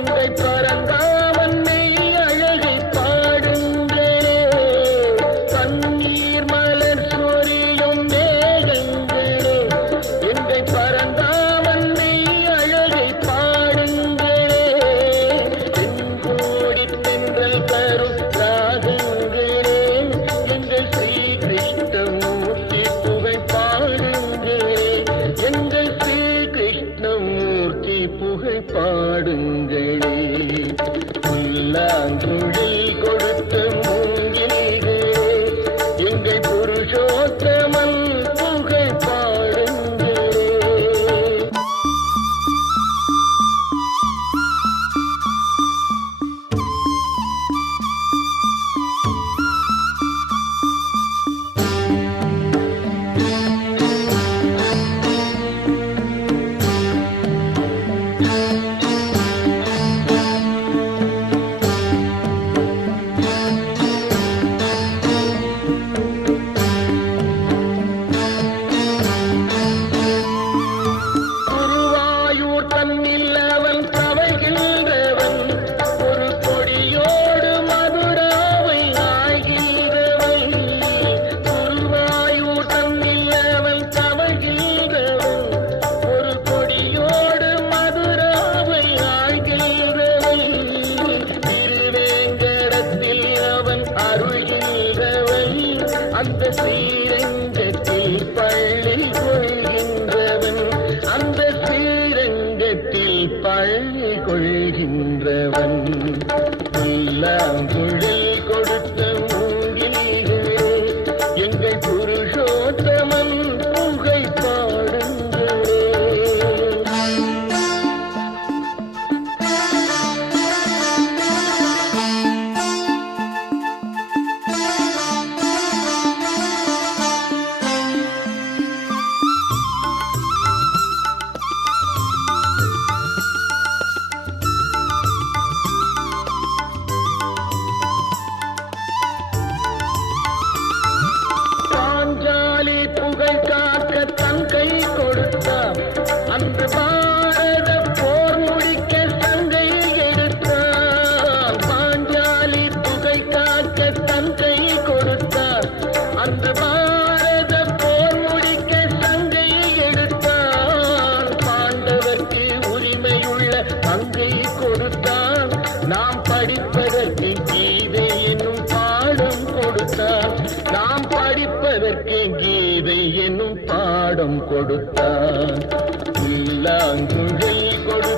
எங்கை பறந்து ஆடுங்களே புல்லாங்குழல் அந்த பள்ளி கொள்கின்றவன். அந்த ஸ்ரீரங்கத்தில் பள்ளி கொள்கின்றவன். மங்கை கொடுத்தால் நாம் படிப்பதற்கு கீதை என்னும் பாடம் கொடுத்தால் நாம் படிப்பதற்கு கீதை என்னும் பாடம் கொடுத்தால் புல்லாங்குழல் கொடு